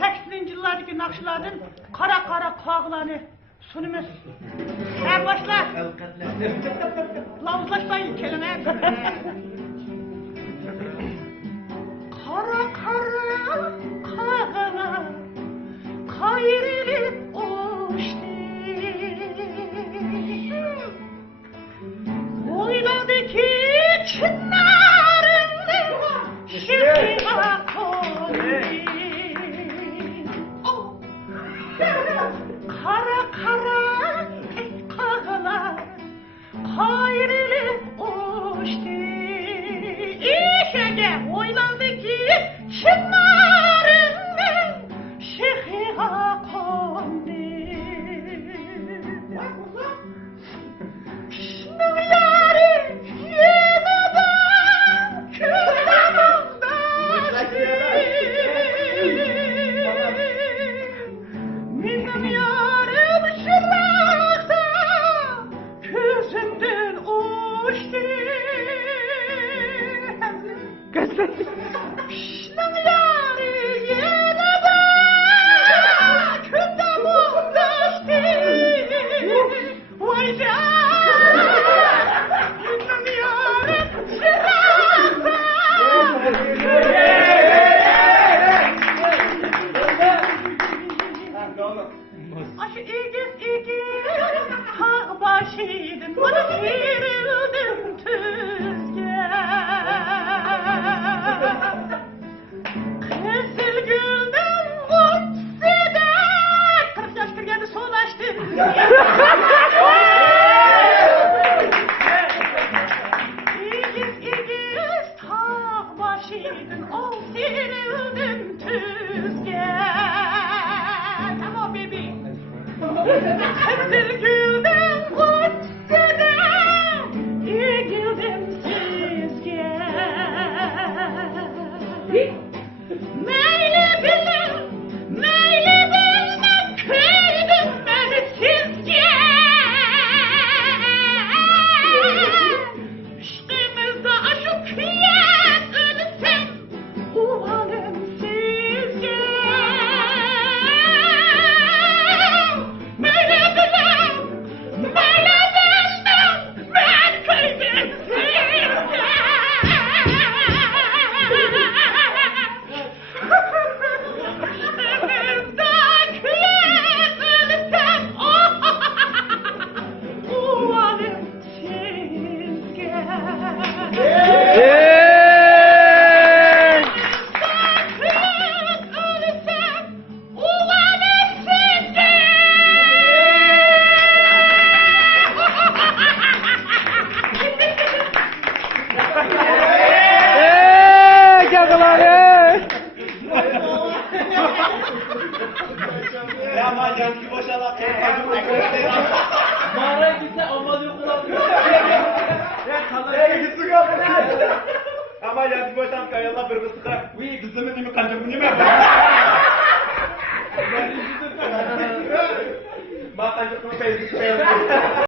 8-ci illardaki nakşılardan kara kara kağılanı sunumuz. Her başla. Lavuzlaşmayın kelime. Kara kara kağılar kayrilip uçtu. Oynadı ki çınarını şıkıma koydu. Kara kara kağılar kayrilip uçtu. İşte oynadı ki çınarını şıkıma koydu. Aşı igiz hağ başıydım, bana girildim tüzge. Kızıl gülden mutsede, 40 yaş kırgeni solaştı. İgiz hağ başıydım, o girildim tüzge. Tamam baby. Kızıl gülden mutsede, egildim sizge. Meyli bilmem kıydım ben sizge. İşkimizde aşık yiyet ölsem umalım sizge. Ama yanki boşalak. Mağaraya gitse amacı kullanmıyor. Gitsin kaldı. Ama yanki boşalak kayalar bir sıkar. Uy kızımın değil mi kancamın değil mi? Ben kancamın değil mi?